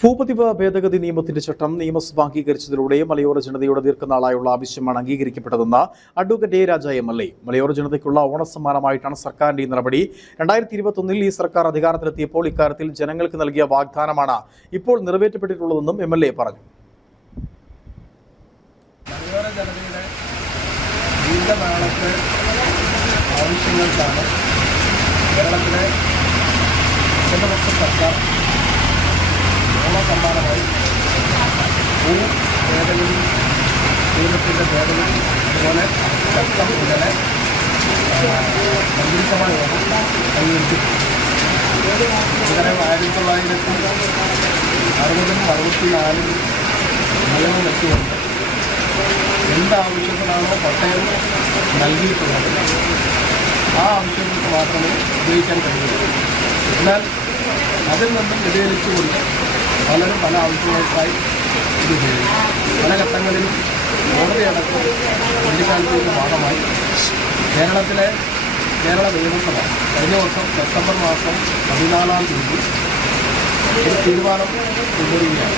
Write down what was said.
ഭൂപതിവ് ഭേദഗതി നിയമത്തിന്റെ ചട്ടം നിയമസഭ അംഗീകരിച്ചതിലൂടെ മലയോര ജനതയുടെ ദീർഘനാളായുള്ള ആവശ്യമാണ് അംഗീകരിക്കപ്പെട്ടതെന്ന് അഡ്വക്കേറ്റ് എ. Raja MLA. മലയോര ജനതയ്ക്കുള്ള ഓണസമ്മാനമായിട്ടാണ് സർക്കാരിന്റെ ഈ നടപടി. 2021 ഈ സർക്കാർ അധികാരത്തിലെത്തിയപ്പോൾ ഇക്കാര്യത്തിൽ ജനങ്ങൾക്ക് നൽകിയ വാഗ്ദാനമാണ് ഇപ്പോൾ നിറവേറ്റപ്പെട്ടിട്ടുള്ളതെന്നും MLA പറഞ്ഞു. മലയോര ജനതയുടെ ദീർഘനാളത്തെ ആവശ്യങ്ങൾക്കാണ് കേരളത്തിലെ ഇടതുപക്ഷ സർക്കാർ ഓണസമ്മാനമായി ഭേദഗതി നിയമത്തിൻ്റെ ഭേദഗതി അതുപോലെ ചട്ടം ഇന്നലെ മന്ത്രിസഭാ യോഗം അംഗീകരിച്ചിട്ടുണ്ട്. ഇന്നലെ 1960-64 നിയമം വെച്ചുകൊണ്ട് എന്താവശ്യത്തിനാണോ പട്ടയം നൽകിയിട്ടുള്ളത് ആ ആവശ്യങ്ങൾക്ക് മാത്രമേ ഉപയോഗിക്കാൻ കഴിയുള്ളൂ. എന്നാൽ അതിൽ നിന്നും വ്യതിചലിച്ചുകൊണ്ട് പലരും പല ആവശ്യങ്ങൾക്കായി ഇത് ഉപയോഗിക്കും. പല ഘട്ടങ്ങളിലും കോടതിയടക്കം ചൂണ്ടിക്കാണിച്ചതിൻ്റെ ഭാഗമായി കേരള നിയമസഭ കഴിഞ്ഞ വർഷം സെപ്റ്റംബർ മാസം 14-ാം തീയതി ഒരു തീരുമാനം കൊണ്ടുവരികയാണ്.